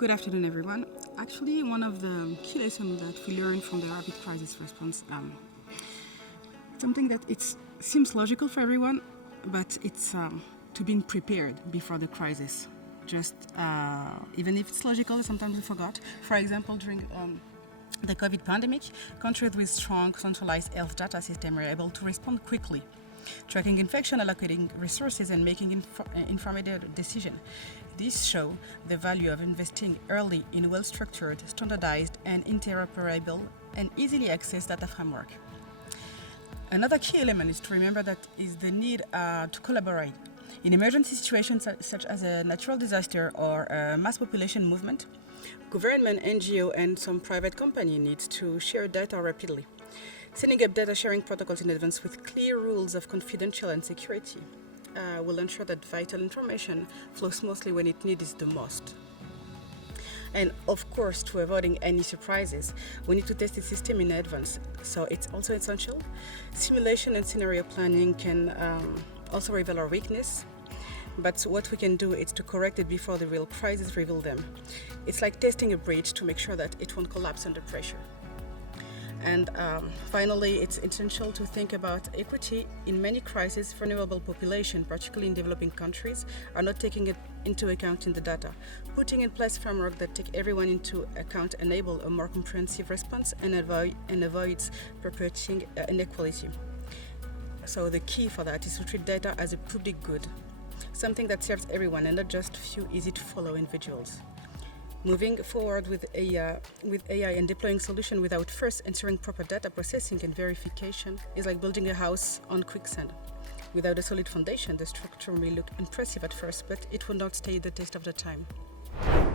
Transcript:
Good afternoon, everyone. Actually, one of the key lessons that we learned from the rapid crisis response, something that it seems logical for everyone, but it's to be prepared before the crisis. Just even if it's logical, sometimes we forgot. For example, during the COVID pandemic, countries with strong centralized health data systems were able to respond quickly, tracking infection, allocating resources, and making informed decisions. This shows the value of investing early in well-structured, standardized, and interoperable and easily accessed data framework. Another key element is to remember that is the need to collaborate. In emergency situations such as a natural disaster or a mass population movement, government, NGO, and some private company needs to share data rapidly. Setting up data sharing protocols in advance with clear rules of confidentiality and security will ensure that vital information flows smoothly when it needs the most. And of course, to avoiding any surprises, we need to test the system in advance. So it's also essential. Simulation and scenario planning can also reveal our weakness. But what we can do is to correct it before the real crisis reveals them. It's like testing a bridge to make sure that it won't collapse under pressure. And finally, it's essential to think about equity. In many crises, vulnerable populations, particularly in developing countries, are not taking it into account in the data. Putting in place framework that take everyone into account enable a more comprehensive response and avoids perpetuating inequality. So the key for that is to treat data as a public good, something that serves everyone and not just few easy-to-follow individuals. Moving forward with AI and deploying solutions without first ensuring proper data processing and verification is like building a house on quicksand. Without a solid foundation, the structure may look impressive at first, but it will not stay the test of the time.